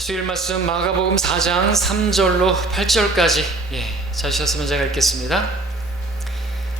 수요일 말씀 마가복음 4장 3절로 8절까지 찾으셨으면 제가 읽겠습니다.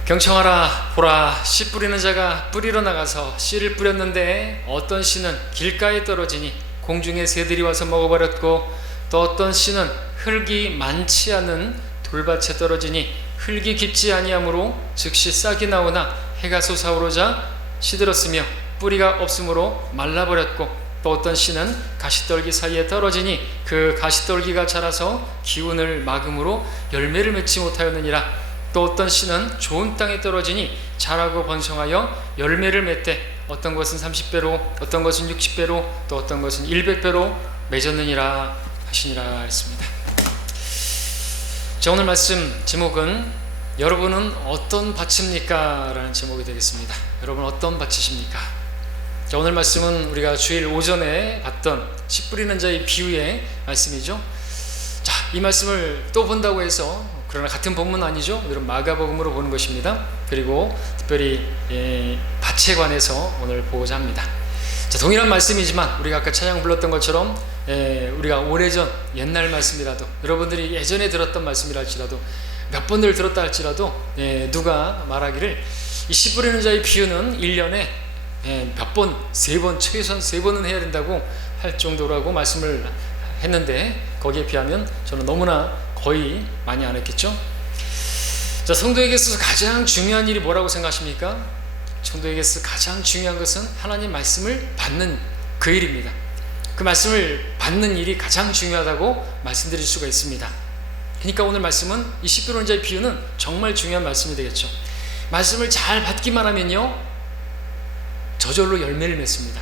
경청하라. 보라, 씨 뿌리는 자가 뿌리러 나가서 씨를 뿌렸는데 어떤 씨는 길가에 떨어지니 공중에 새들이 와서 먹어버렸고, 또 어떤 씨는 흙이 많지 않은 돌밭에 떨어지니 흙이 깊지 아니하므로 즉시 싹이 나오나 해가 솟아오르자 시들었으며 뿌리가 없으므로 말라버렸고, 또 어떤 씨는 가시떨기 사이에 떨어지니 그 가시떨기가 자라서 기운을 막음으로 열매를 맺지 못하였느니라. 또 어떤 씨는 좋은 땅에 떨어지니 자라고 번성하여 열매를 맺되 어떤 것은 30배로, 어떤 것은 60배로, 또 어떤 것은 100배로 맺었느니라 하시니라 했습니다. 자, 오늘 말씀 제목은 여러분은 어떤 밭입니까? 라는 제목이 되겠습니다. 여러분 어떤 밭이십니까? 자, 오늘 말씀은 우리가 주일 오전에 봤던 씨 뿌리는 자의 비유의 말씀이죠. 자, 이 말씀을 또 본다고 해서, 그러나 같은 본문 아니죠. 오늘은 마가복음으로 보는 것입니다. 그리고 특별히 밭에 관해서 오늘 보고자 합니다. 자, 동일한 말씀이지만 우리가 아까 찬양 불렀던 것처럼 우리가 오래전 옛날 말씀이라도, 여러분들이 예전에 들었던 말씀이라 할지라도, 몇 번을 들었다 할지라도 누가 말하기를 이 씨 뿌리는 자의 비유는 1년에 몇 번, 3번, 최소한 3번은 해야 된다고 할 정도라고 말씀을 했는데, 거기에 비하면 저는 너무나 거의 많이 안 했겠죠. 자, 성도에게 있어서 가장 중요한 일이 뭐라고 생각하십니까? 성도에게 있어서 가장 중요한 것은 하나님 말씀을 받는 그 일입니다. 그 말씀을 받는 일이 가장 중요하다고 말씀드릴 수가 있습니다. 그러니까 오늘 말씀은 이 씨 뿌리는 자의 비유는 정말 중요한 말씀이 되겠죠. 말씀을 잘 받기만 하면요, 저절로 열매를 맺습니다.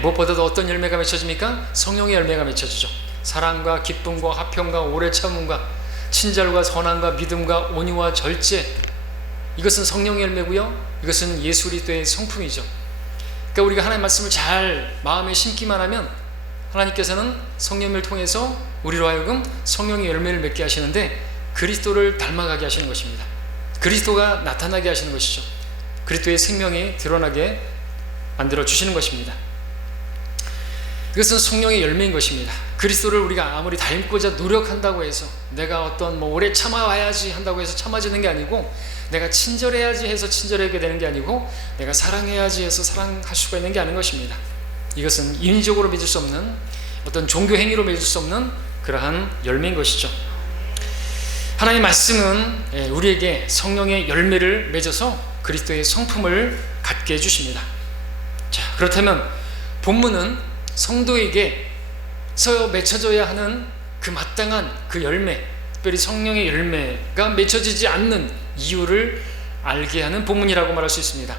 무엇보다도 어떤 열매가 맺혀집니까? 성령의 열매가 맺혀지죠. 사랑과 기쁨과 화평과 오래 참음과 친절과 선함과 믿음과 온유와 절제, 이것은 성령의 열매고요, 이것은 예수 그리스도의 성품이죠. 그러니까 우리가 하나님의 말씀을 잘 마음에 심기만 하면 하나님께서는 성령을 통해서 우리로 하여금 성령의 열매를 맺게 하시는데, 그리스도를 닮아가게 하시는 것입니다. 그리스도가 나타나게 하시는 것이죠. 그리스도의 생명이 드러나게 만들어 주시는 것입니다. 이것은 성령의 열매인 것입니다. 그리스도를 우리가 아무리 닮고자 노력한다고 해서, 내가 어떤 오래 참아와야지 한다고 해서 참아지는 게 아니고, 내가 친절해야지 해서 친절하게 되는 게 아니고, 내가 사랑해야지 해서 사랑할 수가 있는 게 아닌 것입니다. 이것은 인위적으로 맺을 수 없는, 어떤 종교 행위로 맺을 수 없는 그러한 열매인 것이죠. 하나님의 말씀은 우리에게 성령의 열매를 맺어서 그리스도의 성품을 갖게 해주십니다. 자, 그렇다면 본문은 성도에게서 맺혀져야 하는 그 마땅한 그 열매, 특별히 성령의 열매가 맺혀지지 않는 이유를 알게 하는 본문이라고 말할 수 있습니다.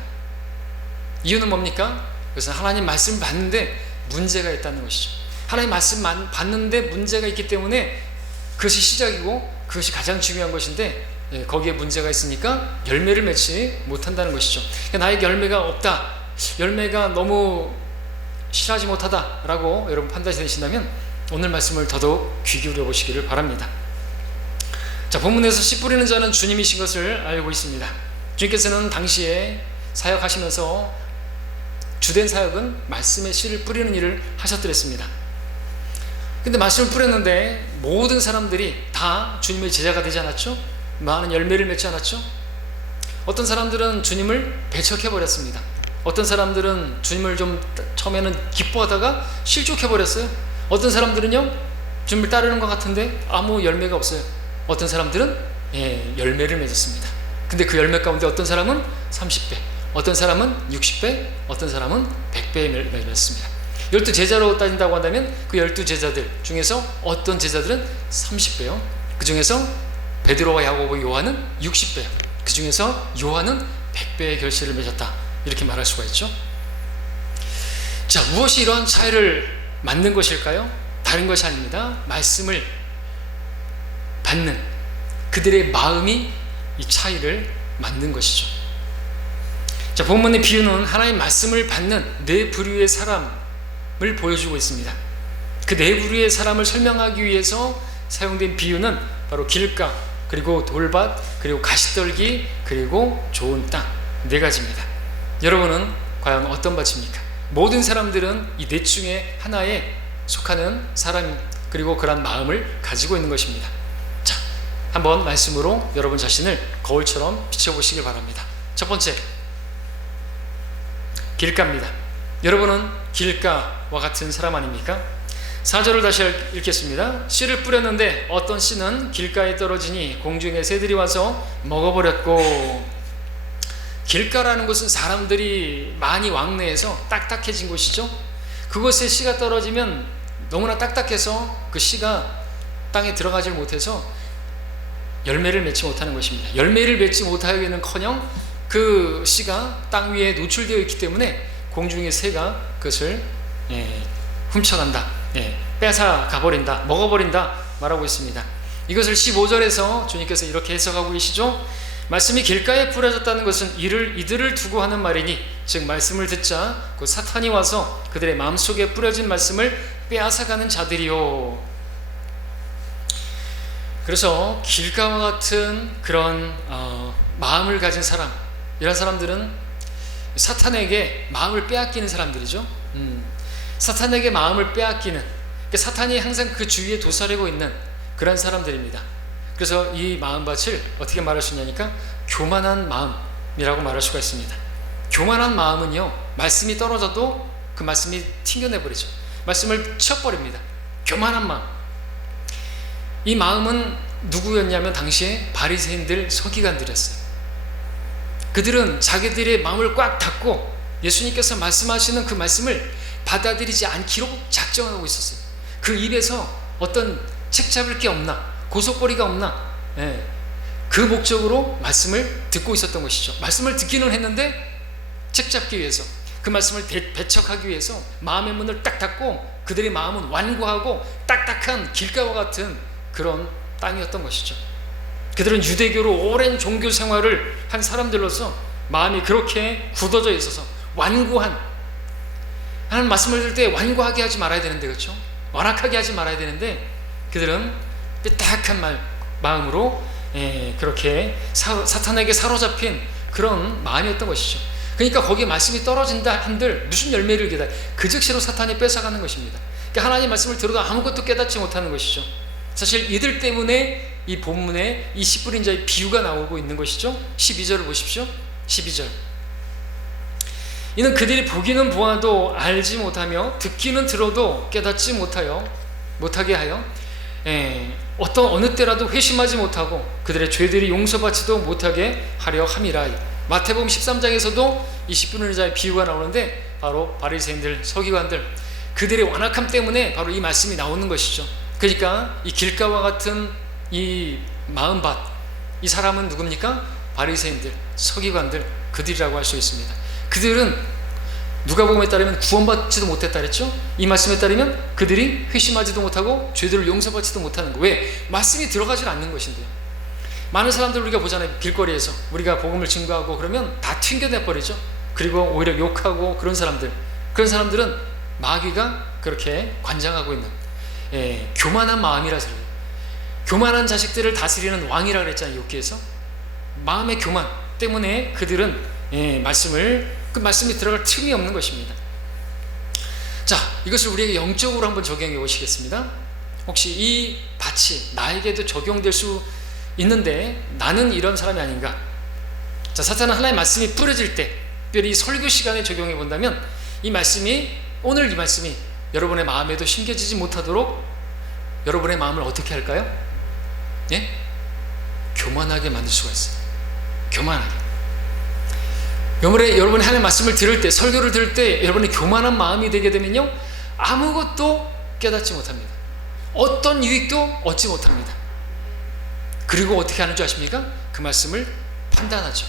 이유는 뭡니까? 그것은 하나님 말씀을 받는데 문제가 있다는 것이죠. 하나님 말씀 받는데 문제가 있기 때문에 그것이 시작이고 그것이 가장 중요한 것인데, 거기에 문제가 있으니까 열매를 맺지 못한다는 것이죠. 그러니까 나에게 열매가 없다, 열매가 너무 실하지 못하다 라고 여러분 판단이 되신다면 오늘 말씀을 더더욱 귀 기울여 보시기를 바랍니다. 자, 본문에서 씨 뿌리는 자는 주님이신 것을 알고 있습니다. 주님께서는 당시에 사역하시면서 주된 사역은 말씀의 씨를 뿌리는 일을 하셨더랬습니다. 근데 말씀을 뿌렸는데 모든 사람들이 다 주님의 제자가 되지 않았죠? 많은 열매를 맺지 않았죠? 어떤 사람들은 주님을 배척해버렸습니다. 어떤 사람들은 주님을 좀 처음에는 기뻐하다가 실족해버렸어요. 어떤 사람들은요, 주님을 따르는 것 같은데 아무 열매가 없어요. 어떤 사람들은 열매를 맺었습니다. 근데 그 열매 가운데 어떤 사람은 30배, 어떤 사람은 60배, 어떤 사람은 100배에 맺었습니다. 12제자로 따진다고 한다면 그 12제자들 중에서 어떤 제자들은 30배요, 그 중에서 베드로와 야고보, 요한은 60배요, 그 중에서 요한은 100배의 결실을 맺었다, 이렇게 말할 수가 있죠. 자, 무엇이 이러한 차이를 만든 것일까요? 다른 것이 아닙니다. 말씀을 받는 그들의 마음이 이 차이를 만든 것이죠. 자, 본문의 비유는 하나님의 말씀을 받는 네 부류의 사람을 보여주고 있습니다. 그 네 부류의 사람을 설명하기 위해서 사용된 비유는 바로 길가, 그리고 돌밭, 그리고 가시떨기, 그리고 좋은 땅, 네 가지입니다. 여러분은 과연 어떤 밭입니까? 모든 사람들은 이 넷 중에 하나에 속하는 사람, 그리고 그런 마음을 가지고 있는 것입니다. 자, 한번 말씀으로 여러분 자신을 거울처럼 비춰보시길 바랍니다. 첫 번째, 길가입니다. 여러분은 길가와 같은 사람 아닙니까? 4절을 다시 읽겠습니다. 씨를 뿌렸는데 어떤 씨는 길가에 떨어지니 공중의 새들이 와서 먹어버렸고. 길가라는 곳은 사람들이 많이 왕래해서 딱딱해진 곳이죠. 그곳에 씨가 떨어지면 너무나 딱딱해서 그 씨가 땅에 들어가지 못해서 열매를 맺지 못하는 것입니다. 열매를 맺지 못하기는커녕 그 씨가 땅 위에 노출되어 있기 때문에 공중의 새가 그것을 훔쳐간다, 뺏어 가버린다, 먹어버린다 말하고 있습니다. 이것을 15절에서 주님께서 이렇게 해석하고 계시죠. 말씀이 길가에 뿌려졌다는 것은 이들을 두고 하는 말이니, 즉 말씀을 듣자 그 사탄이 와서 그들의 마음속에 뿌려진 말씀을 빼앗아가는 자들이요. 그래서 길가와 같은 그런 마음을 가진 사람, 이런 사람들은 사탄에게 마음을 빼앗기는 사람들이죠. 사탄에게 마음을 빼앗기는, 사탄이 항상 그 주위에 도사리고 있는 그런 사람들입니다. 그래서 이 마음밭을 어떻게 말할 수 있냐니까 교만한 마음이라고 말할 수가 있습니다. 교만한 마음은요, 말씀이 떨어져도 그 말씀이 튕겨내버리죠. 말씀을 쳐버립니다. 교만한 마음. 이 마음은 누구였냐면 당시에 바리새인들, 서기관들이었어요. 그들은 자기들의 마음을 꽉 닫고 예수님께서 말씀하시는 그 말씀을 받아들이지 않기로 작정하고 있었어요. 그 입에서 어떤 책 잡을 게 없나, 고속거리가 없나, 그 목적으로 말씀을 듣고 있었던 것이죠. 말씀을 듣기는 했는데 책 잡기 위해서, 그 말씀을 배척하기 위해서 마음의 문을 딱 닫고 그들의 마음은 완고하고 딱딱한 길가와 같은 그런 땅이었던 것이죠. 그들은 유대교로 오랜 종교 생활을 한 사람들로서 마음이 그렇게 굳어져 있어서 완고한, 하나님 말씀을 들을 때 완고하게 하지 말아야 되는데, 그렇죠? 완악하게 하지 말아야 되는데 그들은 삐딱한 마음으로 그렇게 사탄에게 사로잡힌 그런 마음이었던 것이죠. 그러니까 거기에 말씀이 떨어진다 한들 무슨 열매를 기다려, 그 즉시로 사탄이 뺏어가는 것입니다. 그러니까 하나님 말씀을 들어도 아무것도 깨닫지 못하는 것이죠. 사실 이들 때문에 이 본문에 이 씨 뿌린 자의 비유가 나오고 있는 것이죠. 12절을 보십시오. 12절. 이는 그들이 보기는 보아도 알지 못하며 듣기는 들어도 깨닫지 못하게 하여 어느 때라도 회심하지 못하고 그들의 죄들이 용서받지도 못하게 하려 함이라. 마태복음 13장에서도 이 씨 뿌리는 자의 비유가 나오는데 바로 바리새인들, 서기관들, 그들의 완악함 때문에 바로 이 말씀이 나오는 것이죠. 그러니까 이 길가와 같은 이 마음밭, 이 사람은 누굽니까? 바리새인들, 서기관들, 그들이라고 할 수 있습니다. 그들은 누가복음에 따르면 구원받지도 못했다 그랬죠? 이 말씀에 따르면 그들이 회심하지도 못하고 죄들을 용서받지도 못하는 거. 왜? 말씀이 들어가질 않는 것인데요. 많은 사람들 우리가 보잖아요. 길거리에서 우리가 복음을 증거하고 그러면 다 튕겨내버리죠. 그리고 오히려 욕하고 그런 사람들은 마귀가 그렇게 관장하고 있는 교만한 마음이라서 그래요. 교만한 자식들을 다스리는 왕이라 그랬잖아요. 욥기에서. 마음의 교만 때문에 그들은 그 말씀이 들어갈 틈이 없는 것입니다. 자, 이것을 우리에게 영적으로 한번 적용해 보시겠습니다. 혹시 이 밭이 나에게도 적용될 수 있는데 나는 이런 사람이 아닌가? 자, 사탄은 하나님의 말씀이 뿌려질 때, 특별히 설교 시간에 적용해 본다면 오늘 이 말씀이 여러분의 마음에도 심겨지지 못하도록 여러분의 마음을 어떻게 할까요? 교만하게 만들 수가 있어요. 교만하게. 여러분이 하나님의 말씀을 들을 때, 설교를 들을 때 여러분이 교만한 마음이 되게 되면요, 아무것도 깨닫지 못합니다. 어떤 유익도 얻지 못합니다. 그리고 어떻게 하는 줄 아십니까? 그 말씀을 판단하죠.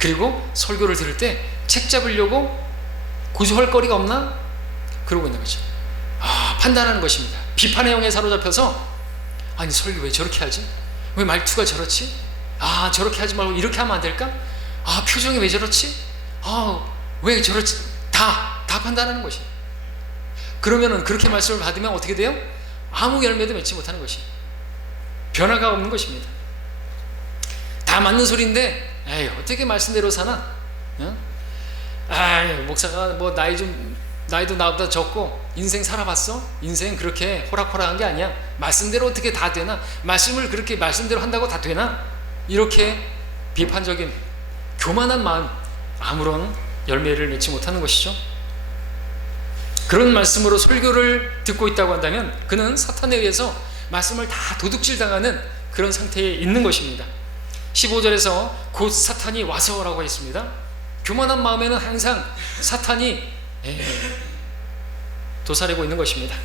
그리고 설교를 들을 때 책 잡으려고 고소할 거리가 없나? 그러고 있는 거죠. 판단하는 것입니다. 비판의 영에 사로잡혀서 아니 설교 왜 저렇게 하지? 왜 말투가 저렇지? 저렇게 하지 말고 이렇게 하면 안 될까? 표정이 왜 저렇지? 왜 저렇지? 다 판단하는 것이. 그러면은 그렇게 말씀을 받으면 어떻게 돼요? 아무 열매도 맺지 못하는 것이. 변화가 없는 것입니다. 다 맞는 소리인데 어떻게 말씀대로 사나? 목사가 뭐 나이 좀 나이도 나보다 적고 인생 살아봤어? 인생 그렇게 호락호락한 게 아니야. 말씀대로 어떻게 다 되나? 말씀을 그렇게 말씀대로 한다고 다 되나? 이렇게 비판적인 교만한 마음, 아무런 열매를 맺지 못하는 것이죠. 그런 말씀으로 설교를 듣고 있다고 한다면 그는 사탄에 의해서 말씀을 다 도둑질 당하는 그런 상태에 있는 것입니다. 15절에서 곧 사탄이 와서라고 했습니다. 교만한 마음에는 항상 사탄이 도사리고 있는 것입니다.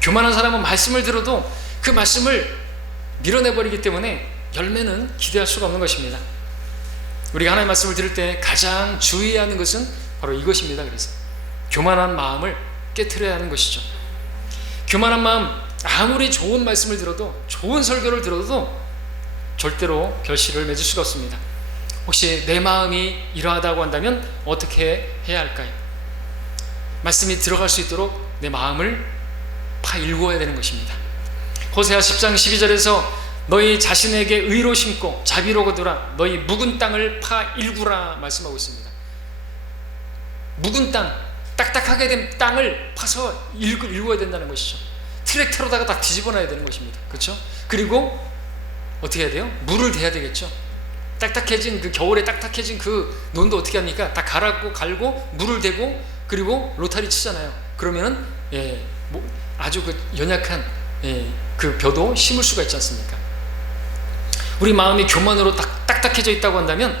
교만한 사람은 말씀을 들어도 그 말씀을 밀어내버리기 때문에 열매는 기대할 수가 없는 것입니다. 우리가 하나님의 말씀을 들을 때 가장 주의해야 하는 것은 바로 이것입니다. 그래서 교만한 마음을 깨트려야 하는 것이죠. 교만한 마음, 아무리 좋은 말씀을 들어도, 좋은 설교를 들어도 절대로 결실을 맺을 수가 없습니다. 혹시 내 마음이 이러하다고 한다면 어떻게 해야 할까요? 말씀이 들어갈 수 있도록 내 마음을 파일구어야 되는 것입니다. 호세아 10장 12절에서 너희 자신에게 의로 심고 자비로 거두라, 너희 묵은 땅을 파일구라 말씀하고 있습니다. 묵은 땅, 딱딱하게 된 땅을 파서 일구어야 된다는 것이죠. 트랙터로다가 다 뒤집어놔야 되는 것입니다. 그렇죠? 그리고 어떻게 해야 돼요? 물을 대야 되겠죠. 딱딱해진 그 겨울에 딱딱해진 그 논도 어떻게 합니까? 다 갈고 물을 대고 그리고 로타리 치잖아요. 그러면은 아주 그 연약한 그 벼도 심을 수가 있지 않습니까? 우리 마음이 교만으로 딱딱해져 있다고 한다면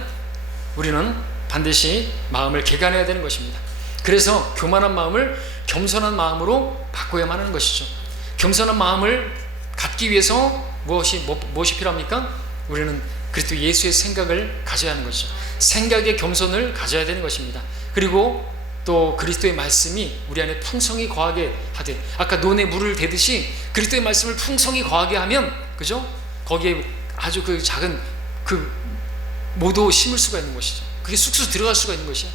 우리는 반드시 마음을 개간해야 되는 것입니다. 그래서 교만한 마음을 겸손한 마음으로 바꿔야만 하는 것이죠. 겸손한 마음을 갖기 위해서 무엇이 필요합니까? 우리는 그리스도 예수의 생각을 가져야 하는 것이죠. 생각의 겸손을 가져야 되는 것입니다. 그리고 또 그리스도의 말씀이 우리 안에 풍성히 거하게 하되, 아까 논에 물을 대듯이 그리스도의 말씀을 풍성히 거하게 하면, 그죠? 거기에 아주 그 작은 그 모도 심을 수가 있는 것이죠. 그게 쑥쑥 들어갈 수가 있는 것이야.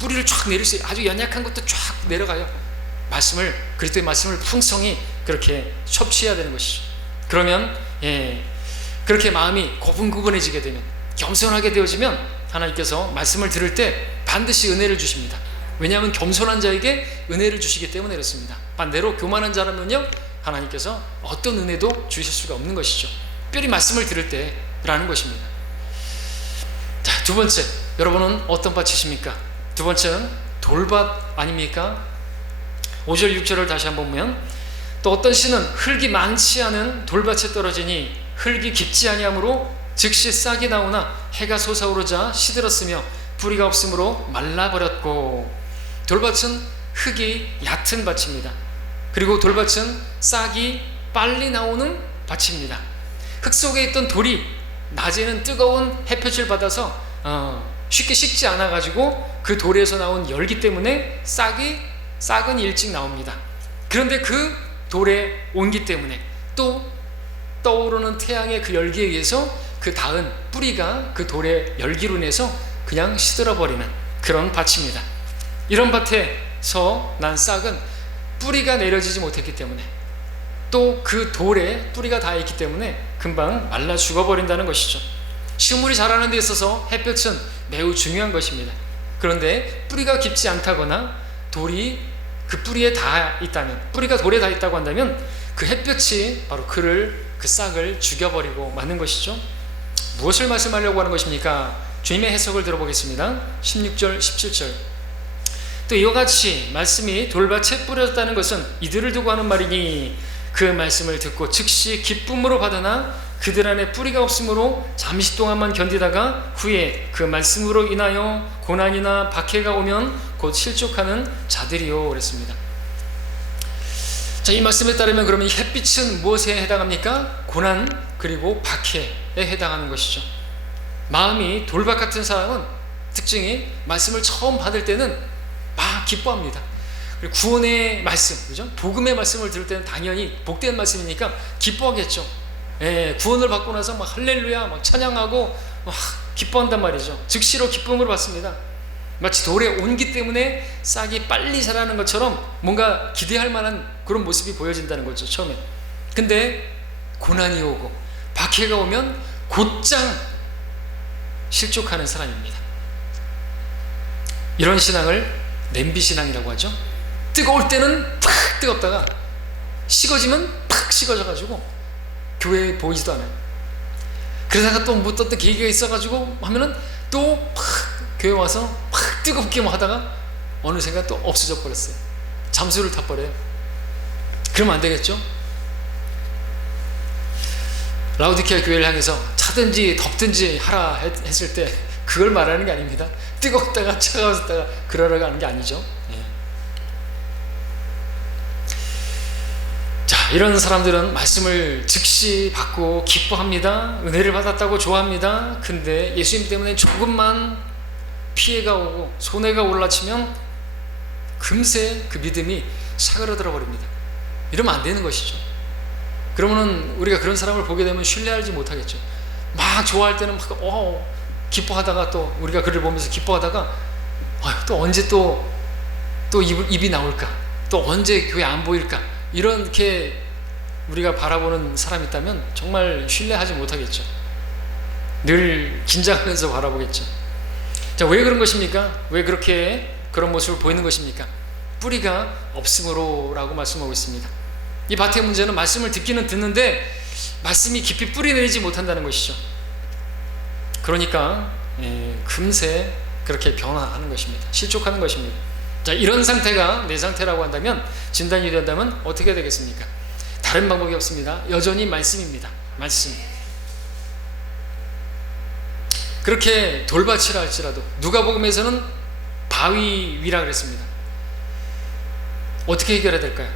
뿌리를 쫙 내릴 수 있어요. 아주 연약한 것도 쫙 내려가요. 그리스도의 말씀을 풍성히 그렇게 섭취해야 되는 것이죠. 그러면 그렇게 마음이 고분고분해지게 되면, 겸손하게 되어지면 하나님께서 말씀을 들을 때 반드시 은혜를 주십니다. 왜냐하면 겸손한 자에게 은혜를 주시기 때문에 그렇습니다. 반대로 교만한 자라면요, 하나님께서 어떤 은혜도 주실 수가 없는 것이죠. 특별히 말씀을 들을 때라는 것입니다. 자, 두 번째, 여러분은 어떤 밭이십니까? 두 번째는 돌밭 아닙니까? 5절 6절을 다시 한번 보면, 또 어떤 씨는 흙이 많지 않은 돌밭에 떨어지니 흙이 깊지 아니하므로 즉시 싹이 나오나 해가 솟아오르자 시들었으며 뿌리가 없으므로 말라버렸고. 돌밭은 흙이 얕은 밭입니다. 그리고 돌밭은 싹이 빨리 나오는 밭입니다. 흙 속에 있던 돌이 낮에는 뜨거운 햇볕을 받아서 쉽게 식지 않아 가지고 그 돌에서 나온 열기 때문에 싹은 일찍 나옵니다. 그런데 그 돌의 온기 때문에 또 떠오르는 태양의 그 열기에 의해서 그 닿은 뿌리가 그 돌의 열기로 인해서 그냥 시들어버리는 그런 밭입니다. 이런 밭에서 난 싹은 뿌리가 내려지지 못했기 때문에, 또 그 돌에 뿌리가 닿아 있기 때문에 금방 말라 죽어버린다는 것이죠. 식물이 자라는 데 있어서 햇볕은 매우 중요한 것입니다. 그런데 뿌리가 깊지 않다거나 돌이 그 뿌리에 닿아 있다면, 뿌리가 돌에 닿아 있다고 한다면 그 햇볕이 바로 그 싹을 죽여버리고 마는 것이죠. 무엇을 말씀하려고 하는 것입니까? 주님의 해석을 들어보겠습니다. 16절 17절. 또 이와 같이 말씀이 돌밭에 뿌려졌다는 것은 이들을 두고 하는 말이니 그 말씀을 듣고 즉시 기쁨으로 받으나 그들 안에 뿌리가 없으므로 잠시 동안만 견디다가 후에 그 말씀으로 인하여 고난이나 박해가 오면 곧 실족하는 자들이요 그랬습니다. 자, 이 말씀에 따르면 그러면 이 햇빛은 무엇에 해당합니까? 고난 그리고 박해에 해당하는 것이죠. 마음이 돌밭 같은 사람은 특징이 말씀을 처음 받을 때는 막 기뻐합니다. 그리고 구원의 말씀, 그죠? 복음의 말씀을 들을 때는 당연히 복된 말씀이니까 기뻐하겠죠. 구원을 받고 나서 막 할렐루야, 막 찬양하고 막 기뻐한단 말이죠. 즉시로 기쁨을 받습니다. 마치 돌의 온기 때문에 싹이 빨리 자라는 것처럼 뭔가 기대할 만한 그런 모습이 보여진다는 거죠, 처음에. 근데 고난이 오고 박해가 오면 곧장 실족하는 사람입니다. 이런 신앙을 냄비신앙이라고 하죠. 뜨거울 때는 팍 뜨겁다가 식어지면 팍 식어져가지고 교회에 보이지도 않아요. 그러다가 또 뭐 또 계기가 있어가지고 하면은 또 팍 교회 와서 팍 뜨겁게 뭐 하다가 어느샌가 또 없어져 버렸어요. 잠수를 타버려요. 그러면 안 되겠죠? 라우디케아 교회를 향해서 차든지 덥든지 하라 했을 때 그걸 말하는 게 아닙니다. 뜨겁다가 차가웠다가 그러라고 하는 게 아니죠. 자, 이런 사람들은 말씀을 즉시 받고 기뻐합니다. 은혜를 받았다고 좋아합니다. 근데 예수님 때문에 조금만 피해가 오고 손해가 올라치면 금세 그 믿음이 사그라들어 버립니다. 이러면 안 되는 것이죠. 그러면은 우리가 그런 사람을 보게 되면 신뢰하지 못하겠죠. 막 좋아할 때는 막 기뻐하다가 또 우리가 그를 보면서 기뻐하다가 또 언제 또 입이 나올까, 또 언제 교회 안 보일까, 이렇게 우리가 바라보는 사람이 있다면 정말 신뢰하지 못하겠죠. 늘 긴장하면서 바라보겠죠. 자, 왜 그런 것입니까? 왜 그렇게 그런 모습을 보이는 것입니까? 뿌리가 없음으로라고 말씀하고 있습니다. 이 밭의 문제는 말씀을 듣기는 듣는데 말씀이 깊이 뿌리 내리지 못한다는 것이죠. 그러니까 금세 그렇게 변화하는 것입니다. 실족하는 것입니다. 자, 이런 상태가 내 상태라고 한다면, 진단이 된다면 어떻게 되겠습니까? 다른 방법이 없습니다. 여전히 말씀입니다. 말씀. 그렇게 돌밭이라 할지라도 누가복음에서는 바위 위라 그랬습니다. 어떻게 해결해야 될까요?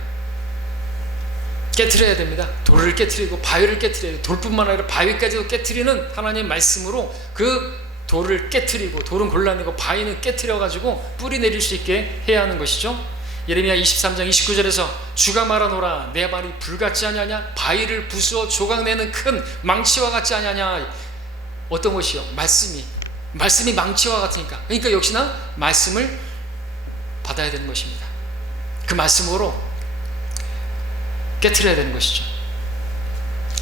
깨트려야 됩니다. 돌을 깨트리고 바위를 깨트려야 돼요. 돌뿐만 아니라 바위까지도 깨트리는 하나님의 말씀으로 그 돌을 깨트리고, 돌은 골라내고 바위는 깨트려가지고 뿌리 내릴 수 있게 해야 하는 것이죠. 예레미야 23장 29절에서 주가 말하노라, 내 말이 불같지 아니하냐? 바위를 부수어 조각내는 큰 망치와 같지 아니하냐? 어떤 것이요? 말씀이 망치와 같으니까. 그러니까 역시나 말씀을 받아야 되는 것입니다. 그 말씀으로 깨트려야 되는 것이죠.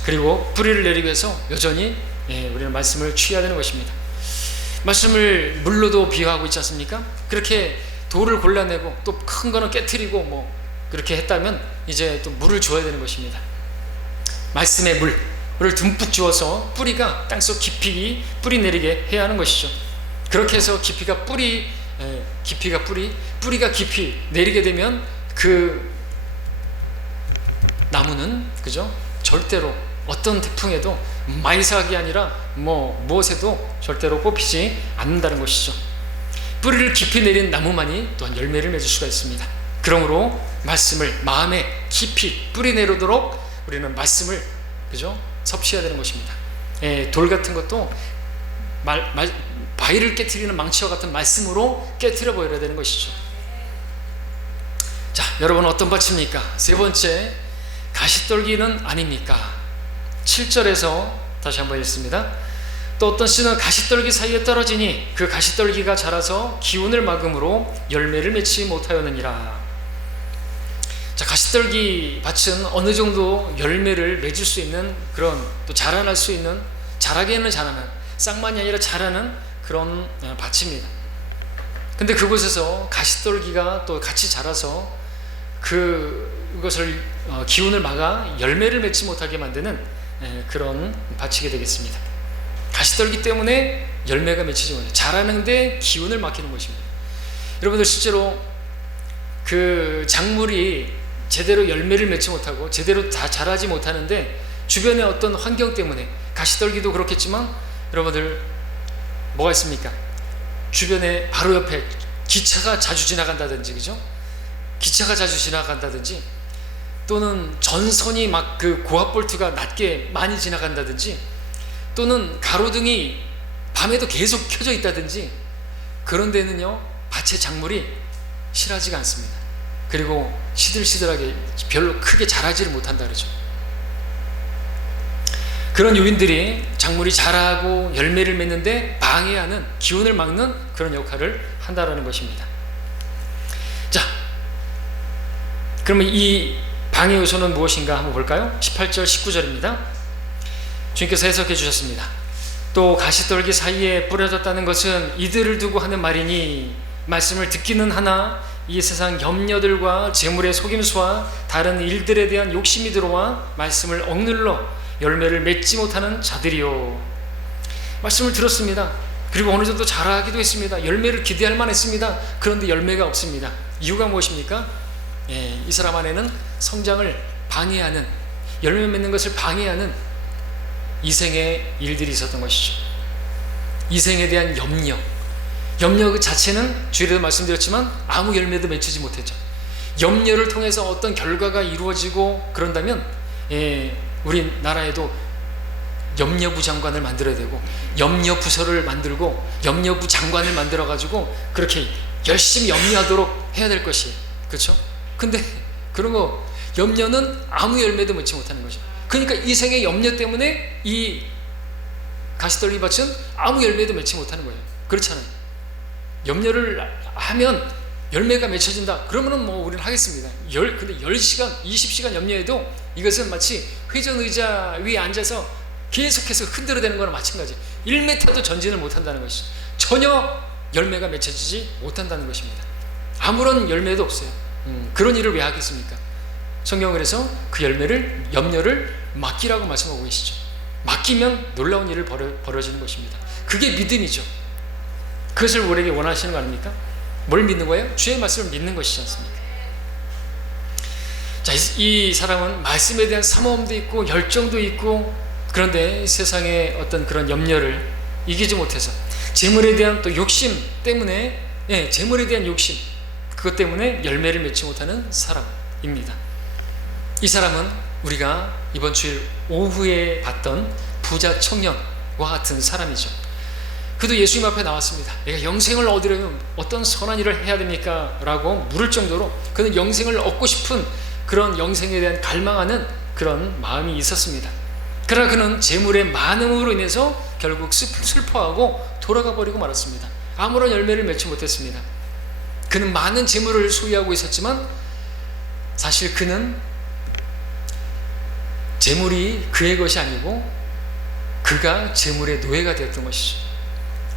그리고 뿌리를 내리기 위해서 여전히 우리는 말씀을 취해야 되는 것입니다. 말씀을 물로도 비유하고 있지 않습니까? 그렇게 돌을 골라내고 또 큰 거는 깨트리고 뭐 그렇게 했다면 이제 또 물을 줘야 되는 것입니다. 말씀의 물을 듬뿍 주어서 뿌리가 땅속 깊이 뿌리 내리게 해야 하는 것이죠. 그렇게 해서 깊이가 뿌리가 깊이 내리게 되면 그 나무는, 그죠? 절대로 어떤 태풍에도 마이삭이 아니라 무엇에도 절대로 뽑히지 않는다는 것이죠. 뿌리를 깊이 내린 나무만이 또한 열매를 맺을 수가 있습니다. 그러므로 말씀을 마음에 깊이 뿌리 내리도록 우리는 말씀을, 그죠? 섭취해야 되는 것입니다. 돌 같은 것도 바위를 깨트리는 망치와 같은 말씀으로 깨트려 보여야 되는 것이죠. 자, 여러분 어떤 밭입니까? 세 번째, 가시떨기는 아닙니까? 7절에서 다시 한번 읽습니다. 또 어떤 씨는 가시떨기 사이에 떨어지니 그 가시떨기가 자라서 기운을 막음으로 열매를 맺지 못하였느니라. 자, 가시떨기 밭은 어느 정도 열매를 맺을 수 있는 그런, 또 자라날 수 있는, 자라기에는 자라는, 쌍만이 아니라 자라는 그런 밭입니다. 근데 그곳에서 가시떨기가 또 같이 자라서 그것을 기운을 막아 열매를 맺지 못하게 만드는 그런 밭이게 되겠습니다. 가시떨기 때문에 열매가 맺히지 못해요. 자라는데 기운을 막히는 것입니다. 여러분들 실제로 그 작물이 제대로 열매를 맺지 못하고 제대로 다 자라지 못하는데 주변의 어떤 환경 때문에, 가시떨기도 그렇겠지만 여러분들 뭐가 있습니까? 주변에 바로 옆에 기차가 자주 지나간다든지, 그죠? 기차가 자주 지나간다든지, 또는 전선이 막 그 고압볼트가 낮게 많이 지나간다든지, 또는 가로등이 밤에도 계속 켜져 있다든지, 그런 데는요 밭의 작물이 실하지가 않습니다. 그리고 시들시들하게 별로 크게 자라지를 못한다 그러죠. 그런 요인들이 작물이 자라고 열매를 맺는데 방해하는, 기운을 막는 그런 역할을 한다라는 것입니다. 자, 그러면 이 방해 요소는 무엇인가 한번 볼까요? 18절 19절입니다. 주님께서 해석해 주셨습니다. 또 가시떨기 사이에 뿌려졌다는 것은 이들을 두고 하는 말이니 말씀을 듣기는 하나 이 세상 염려들과 재물의 속임수와 다른 일들에 대한 욕심이 들어와 말씀을 억눌러 열매를 맺지 못하는 자들이요. 말씀을 들었습니다. 그리고 어느 정도 자라기도 했습니다. 열매를 기대할 만했습니다. 그런데 열매가 없습니다. 이유가 무엇입니까? 이 사람 안에는 성장을 방해하는, 열매 맺는 것을 방해하는 이생의 일들이 있었던 것이죠. 이생에 대한 염려 그 자체는 주일에도 말씀드렸지만 아무 열매도 맺히지 못했죠. 염려를 통해서 어떤 결과가 이루어지고 그런다면 우리나라에도 염려부 장관을 만들어야 되고, 염려부서를 만들고 염려부 장관을 만들어 가지고 그렇게 열심히 염려하도록 해야 될 것이에요. 그렇죠? 근데 그런 거, 염려는 아무 열매도 맺지 못하는 거죠. 그러니까 이 생의 염려 때문에 이 가시떨기밭은 아무 열매도 맺지 못하는 거예요. 그렇잖아요. 염려를 하면 열매가 맺혀진다. 그러면은 뭐 우리는 하겠습니다. 근데 10시간, 20시간 염려해도 이것은 마치 회전의자 위에 앉아서 계속해서 흔들어대는 거나 마찬가지. 1m도 전진을 못한다는 것이죠. 전혀 열매가 맺혀지지 못한다는 것입니다. 아무런 열매도 없어요. 그런 일을 왜 하겠습니까? 성경은 그래서 그 염려를 맡기라고 말씀하고 계시죠. 맡기면 놀라운 일을 벌어지는 것입니다. 그게 믿음이죠. 그것을 우리에게 원하시는 거 아닙니까? 뭘 믿는 거예요? 주의 말씀을 믿는 것이지 않습니까? 자, 이 사람은 말씀에 대한 사모함도 있고 열정도 있고, 그런데 세상의 어떤 그런 염려를 이기지 못해서 재물에 대한 또 욕심 때문에, 재물에 대한 욕심, 그것 때문에 열매를 맺지 못하는 사람입니다. 이 사람은 우리가 이번 주일 오후에 봤던 부자 청년과 같은 사람이죠. 그도 예수님 앞에 나왔습니다. 내가 영생을 얻으려면 어떤 선한 일을 해야 됩니까? 라고 물을 정도로 그는 영생을 얻고 싶은 그런 영생에 대한 갈망하는 그런 마음이 있었습니다. 그러나 그는 재물의 많음으로 인해서 결국 슬퍼하고 돌아가 버리고 말았습니다. 아무런 열매를 맺지 못했습니다. 그는 많은 재물을 소유하고 있었지만 사실 그는 재물이 그의 것이 아니고 그가 재물의 노예가 되었던 것이죠.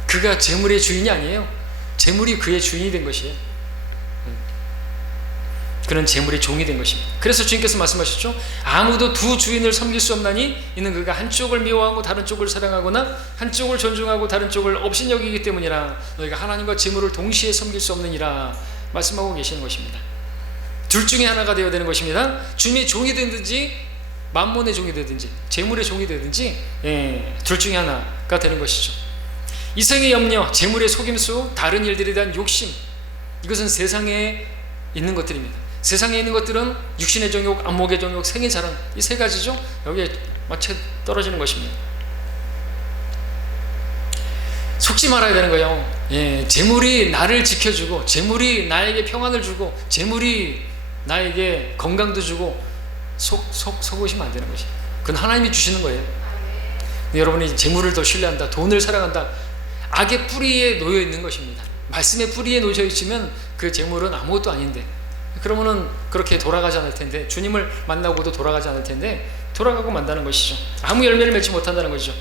그가 재물의 주인이 아니에요. 재물이 그의 주인이 된 것이에요. 그는 재물의 종이 된 것입니다. 그래서 주님께서 말씀하셨죠. 아무도 두 주인을 섬길 수 없나니 이는 그가 한쪽을 미워하고 다른 쪽을 사랑하거나 한쪽을 존중하고 다른 쪽을 업신여기기 때문이라. 너희가 하나님과 재물을 동시에 섬길 수 없느니라 말씀하고 계시는 것입니다. 둘 중에 하나가 되어야 되는 것입니다. 주님의 종이 되든지 만몬의 종이 되든지 재물의 종이 되든지, 둘 중에 하나가 되는 것이죠. 이생의 염려, 재물의 속임수, 다른 일들에 대한 욕심, 이것은 세상에 있는 것들입니다. 세상에 있는 것들은 육신의 정욕, 안목의 정욕, 생의 자랑, 이 세 가지죠. 여기에 맞춰 떨어지는 것입니다. 속지 말아야 되는 거예요. 재물이 나를 지켜주고, 재물이 나에게 평안을 주고, 재물이 나에게 건강도 주고, 속으시면 안 되는 것이에요. 그건 하나님이 주시는 거예요. 여러분이 재물을 더 신뢰한다, 돈을 사랑한다, 악의 뿌리에 놓여 있는 것입니다. 말씀의 뿌리에 놓여 있으면 그 재물은 아무것도 아닌데, 그러면은 그렇게 돌아가지 않을 텐데, 주님을 만나고도 돌아가지 않을 텐데 돌아가고 만다는 것이죠. 아무 열매를 맺지 못한다는 것이죠.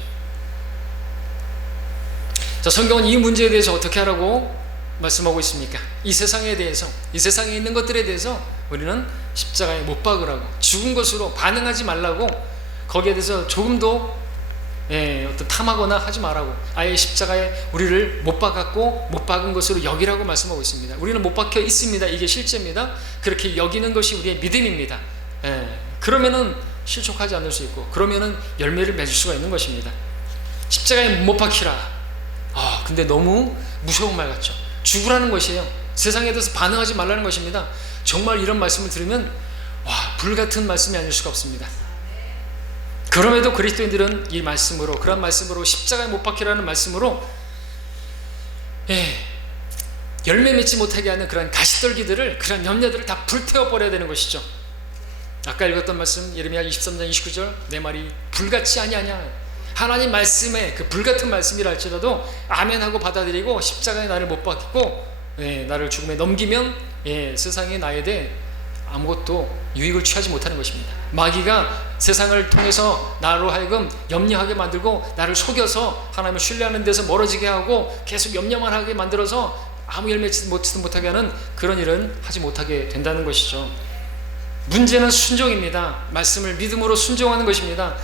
자, 성경은 이 문제에 대해서 어떻게 하라고 말씀하고 있습니까? 이 세상에 대해서, 이 세상에 있는 것들에 대해서 우리는 십자가에 못 박으라고, 죽은 것으로 반응하지 말라고, 거기에 대해서 조금도 어떤 탐하거나 하지 말라고, 아예 십자가에 우리를 못 박았고 못 박은 것으로 여기라고 말씀하고 있습니다. 우리는 못 박혀 있습니다. 이게 실제입니다. 그렇게 여기는 것이 우리의 믿음입니다. 그러면은 실족하지 않을 수 있고, 그러면은 열매를 맺을 수가 있는 것입니다. 십자가에 못 박히라. 근데 너무 무서운 말 같죠. 죽으라는 것이에요. 세상에 대해서 반응하지 말라는 것입니다. 정말 이런 말씀을 들으면 불같은 말씀이 아닐 수가 없습니다. 그럼에도 그리스도인들은 이 말씀으로, 그런 말씀으로, 십자가에 못 박히라는 말씀으로 열매 맺지 못하게 하는 그런 가시떨기들을, 그런 염려들을 다 불태워버려야 되는 것이죠. 아까 읽었던 말씀, 예레미야 23장 29절, 내 말이 불같이 아니하냐. 하나님 말씀에 그 불같은 말씀이라 할지라도 아멘하고 받아들이고 십자가에 나를 못 박히고 나를 죽음에 넘기면 세상에 나에 대해 아무것도 유익을 취하지 못하는 것입니다. 마귀가 세상을 통해서 나로 하여금 염려하게 만들고, 나를 속여서 하나님을 신뢰하는 데서 멀어지게 하고 계속 염려만 하게 만들어서 아무 열매 맺지도 못하게 하는 그런 일은 하지 못하게 된다는 것이죠. 문제는 순종입니다. 말씀을 믿음으로 순종하는 것입니다.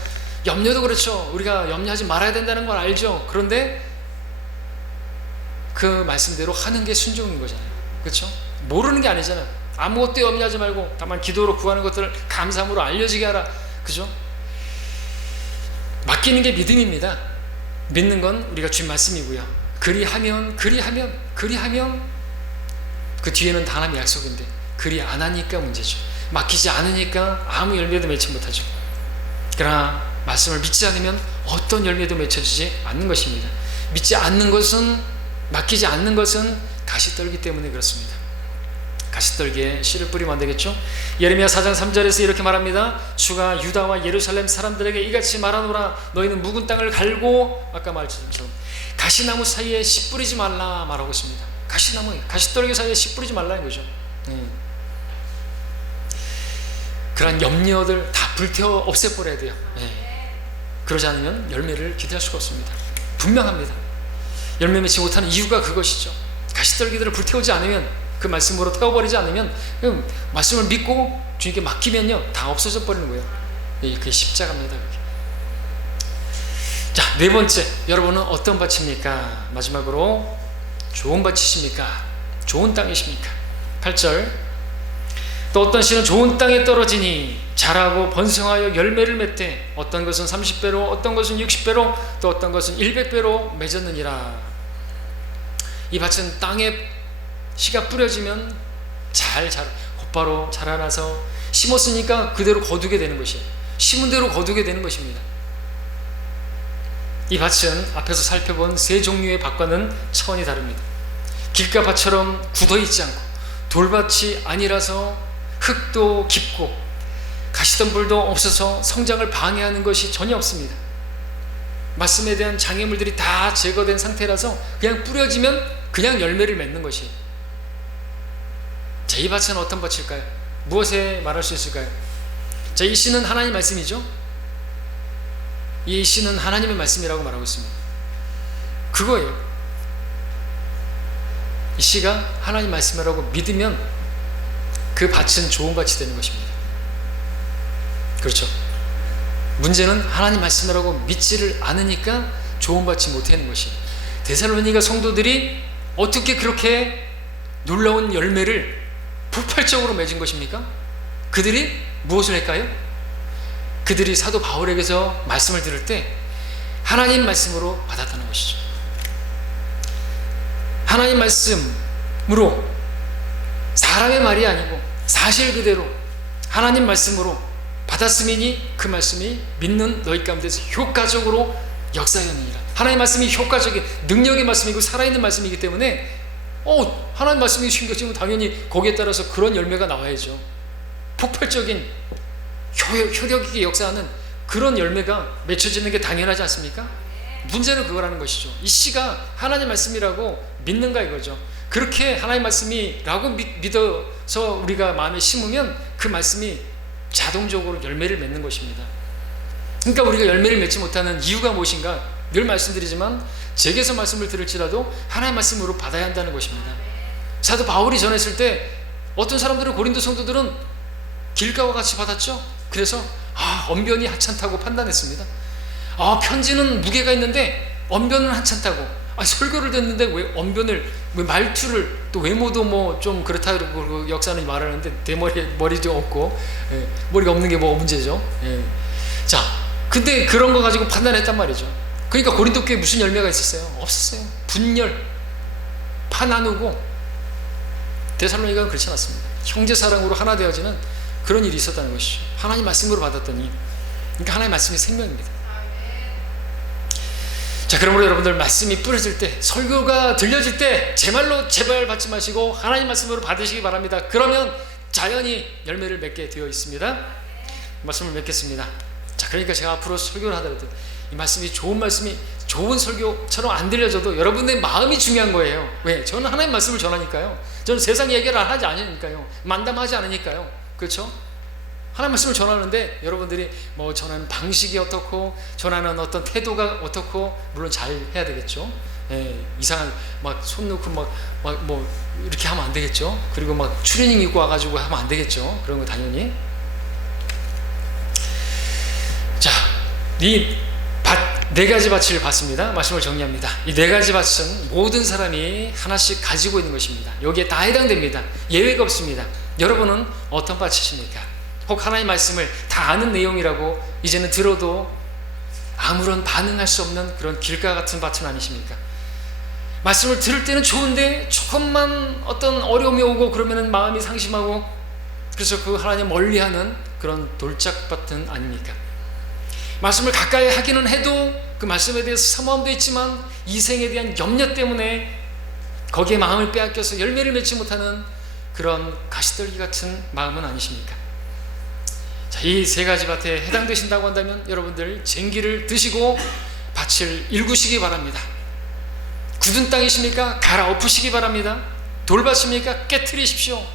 염려도 그렇죠. 우리가 염려하지 말아야 된다는 걸 알죠. 그런데 그 말씀대로 하는 게 순종인 거잖아요. 그렇죠? 모르는 게 아니잖아요. 아무것도 염려하지 말고 다만 기도로 구하는 것들을 감사함으로 알려지게 하라. 그죠? 맡기는 게 믿음입니다. 믿는 건 우리가 주신 말씀이고요. 그리하면 그 뒤에는 다 하나님의 약속인데 그리 안 하니까 문제죠. 맡기지 않으니까 아무 열매도 맺지 못하죠. 그러나 말씀을 믿지 않으면 어떤 열매도 맺혀지지 않는 것입니다. 믿지 않는 것은, 맡기지 않는 것은 가시떨기 때문에 그렇습니다. 가시떨기에 씨를 뿌리면 안 되겠죠? 예레미야 4장 3절에서 이렇게 말합니다. 주가 유다와 예루살렘 사람들에게 이같이 말하노라. 너희는 묵은 땅을 갈고, 아까 말씀처럼 가시나무 사이에 씨 뿌리지 말라 말하고 있습니다. 가시나무, 가시떨기 사이에 씨 뿌리지 말라는 거죠. 그런 염려들 다 불태워 없애버려야 돼요. 그러지 않으면 열매를 기대할 수가 없습니다. 분명합니다. 열매 맺지 못하는 이유가 그것이죠. 가시떨기들을 불태우지 않으면, 그 말씀으로 태워버리지 않으면, 말씀을 믿고 주님께 맡기면요 다 없어져 버리는 거예요. 그게 십자가입니다. 그게. 자, 네 번째, 여러분은 어떤 밭입니까? 마지막으로 좋은 밭이십니까? 좋은 땅이십니까? 8절, 또 어떤 씨는 좋은 땅에 떨어지니 자라고 번성하여 열매를 맺되 어떤 것은 30배로, 어떤 것은 60배로, 또 어떤 것은 100배로 맺었느니라. 이 밭은 땅에 씨가 뿌려지면 잘 곧바로 자라나서 심었으니까 그대로 거두게 되는 것이에요. 심은 대로 거두게 되는 것입니다. 이 밭은 앞에서 살펴본 세 종류의 밭과는 차원이 다릅니다. 길가 밭처럼 굳어있지 않고 돌밭이 아니라서 흙도 깊고 가시덤불도 없어서 성장을 방해하는 것이 전혀 없습니다. 말씀에 대한 장애물들이 다 제거된 상태라서 그냥 뿌려지면 그냥 열매를 맺는 것이에요. 자, 이 밭은 어떤 밭일까요? 무엇에 말할 수 있을까요? 자, 이 씨는 하나님 말씀이죠. 이 씨는 하나님의 말씀이라고 말하고 있습니다. 그거예요. 이 씨가 하나님 말씀이라고 믿으면 그 밭은 좋은 밭이 되는 것입니다. 그렇죠? 문제는 하나님 말씀이라고 믿지를 않으니까 좋은 밭이 못 되는 것이에요. 데살로니가 성도들이 어떻게 그렇게 놀라운 열매를 폭발적으로 맺은 것입니까? 그들이 무엇을 할까요? 그들이 사도 바울에게서 말씀을 들을 때 하나님 말씀으로 받았다는 것이죠. 하나님 말씀으로, 사람의 말이 아니고 사실 그대로 하나님 말씀으로 받았음이니 그 말씀이 믿는 너희 가운데서 효과적으로 역사하느니라. 하나님 말씀이 효과적인 능력의 말씀이고 살아있는 말씀이기 때문에 하나님 말씀이 주신 것이면 당연히 거기에 따라서 그런 열매가 나와야죠. 폭발적인 효력 있게 역사하는 그런 열매가 맺혀지는 게 당연하지 않습니까? 문제는 그거라는 것이죠. 이 씨가 하나님 말씀이라고 믿는가 이거죠. 그렇게 하나님 말씀이라고 믿어서 우리가 마음에 심으면 그 말씀이 자동적으로 열매를 맺는 것입니다. 그러니까 우리가 열매를 맺지 못하는 이유가 무엇인가? 늘 말씀드리지만 제게서 말씀을 들을지라도 하나님 말씀으로 받아야 한다는 것입니다. 사도 바울이 전했을 때 어떤 사람들은, 고린도 성도들은 길가와 같이 받았죠. 그래서 언변이 하찮다고 판단했습니다. 편지는 무게가 있는데 언변은 하찮다고. 설교를 듣는데 왜 언변을, 왜 말투를, 또 외모도 뭐 좀 그렇다 그러고 역사는 말하는데 머리도 없고, 머리가 없는 게 뭐 문제죠. 자, 근데 그런 거 가지고 판단했단 말이죠. 그러니까 고린도 교회에 무슨 열매가 있었어요? 없었어요. 분열, 파 나누고. 데살로니가는 그렇지 않았습니다. 형제 사랑으로 하나 되어지는 그런 일이 있었다는 것이죠. 하나님 말씀으로 받았더니, 그러니까 하나님 말씀이 생명입니다. 자, 그러므로 여러분들 말씀이 뿌려질 때, 설교가 들려질 때 제 말로 제발 받지 마시고 하나님 말씀으로 받으시기 바랍니다. 그러면 자연히 열매를 맺게 되어 있습니다. 말씀을 맺겠습니다. 자, 그러니까 제가 앞으로 설교를 하더라도 이 말씀이 좋은 말씀이 좋은 설교처럼 안 들려져도 여러분의 마음이 중요한 거예요. 왜? 저는 하나님 말씀을 전하니까요. 저는 세상 얘기를 하지 않으니까요. 만담하지 않으니까요. 그렇죠? 하나님 말씀을 전하는데 여러분들이 뭐 전하는 방식이 어떻고 전하는 어떤 태도가 어떻고 물론 잘 해야 되겠죠. 이상한 막 손 넣고 막 뭐 이렇게 하면 안 되겠죠. 그리고 막 추리닝 입고 와가지고 하면 안 되겠죠. 그런 거 당연히. 자, 이 네 가지 밭을 봤습니다. 말씀을 정리합니다. 이 네 가지 밭은 모든 사람이 하나씩 가지고 있는 것입니다. 여기에 다 해당됩니다. 예외가 없습니다. 여러분은 어떤 밭이십니까? 혹 하나님의 말씀을 다 아는 내용이라고 이제는 들어도 아무런 반응할 수 없는 그런 길가 같은 밭은 아니십니까? 말씀을 들을 때는 좋은데 조금만 어떤 어려움이 오고 그러면 마음이 상심하고, 그래서 그 하나님 멀리하는 그런 돌짝밭은 아닙니까? 말씀을 가까이 하기는 해도 그 말씀에 대해서 사모함도 있지만 이생에 대한 염려 때문에 거기에 마음을 빼앗겨서 열매를 맺지 못하는 그런 가시떨기 같은 마음은 아니십니까? 자, 이 세 가지 밭에 해당되신다고 한다면 여러분들 쟁기를 드시고 밭을 일구시기 바랍니다. 굳은 땅이십니까? 갈아 엎으시기 바랍니다. 돌밭입니까? 깨트리십시오.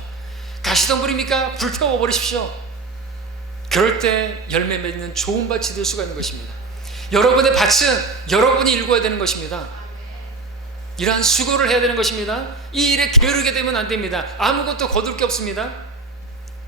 가시덤불입니까? 불태워 버리십시오. 그럴 때 열매 맺는 좋은 밭이 될 수가 있는 것입니다. 여러분의 밭은 여러분이 일궈야 되는 것입니다. 이러한 수고를 해야 되는 것입니다. 이 일에 게으르게 되면 안 됩니다. 아무것도 거둘 게 없습니다.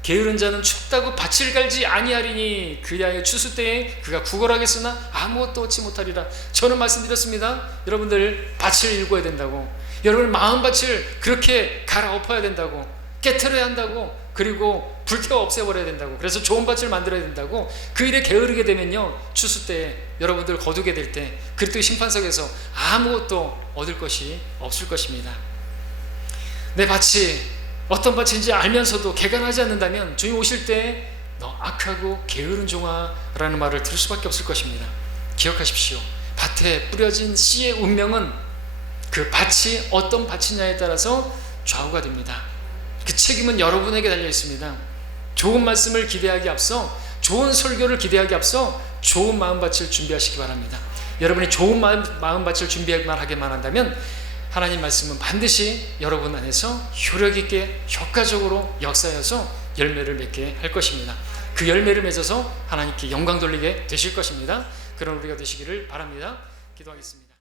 게으른 자는 춥다고 밭을 갈지 아니하리니 그리하여 추수 때에 그가 구걸하겠으나 아무것도 얻지 못하리라. 저는 말씀드렸습니다. 여러분들 밭을 일궈야 된다고, 여러분 마음밭을 그렇게 갈아 엎어야 된다고, 깨트려야 한다고, 그리고 불태워 없애버려야 된다고, 그래서 좋은 밭을 만들어야 된다고. 그 일에 게으르게 되면요, 추수 때에 여러분들 거두게 될 때 그리스도의 심판석에서 아무것도 얻을 것이 없을 것입니다. 내 밭이 어떤 밭인지 알면서도 개간하지 않는다면 주님 오실 때 너 악하고 게으른 종아 라는 말을 들을 수밖에 없을 것입니다. 기억하십시오. 밭에 뿌려진 씨의 운명은 그 밭이 어떤 밭이냐에 따라서 좌우가 됩니다. 그 책임은 여러분에게 달려 있습니다. 좋은 말씀을 기대하기 앞서, 좋은 설교를 기대하기 앞서 좋은 마음밭을 준비하시기 바랍니다. 여러분이 좋은 마음밭을 준비하기만 하게만 한다면 하나님 말씀은 반드시 여러분 안에서 효력 있게 효과적으로 역사여서 열매를 맺게 할 것입니다. 그 열매를 맺어서 하나님께 영광 돌리게 되실 것입니다. 그런 우리가 되시기를 바랍니다. 기도하겠습니다.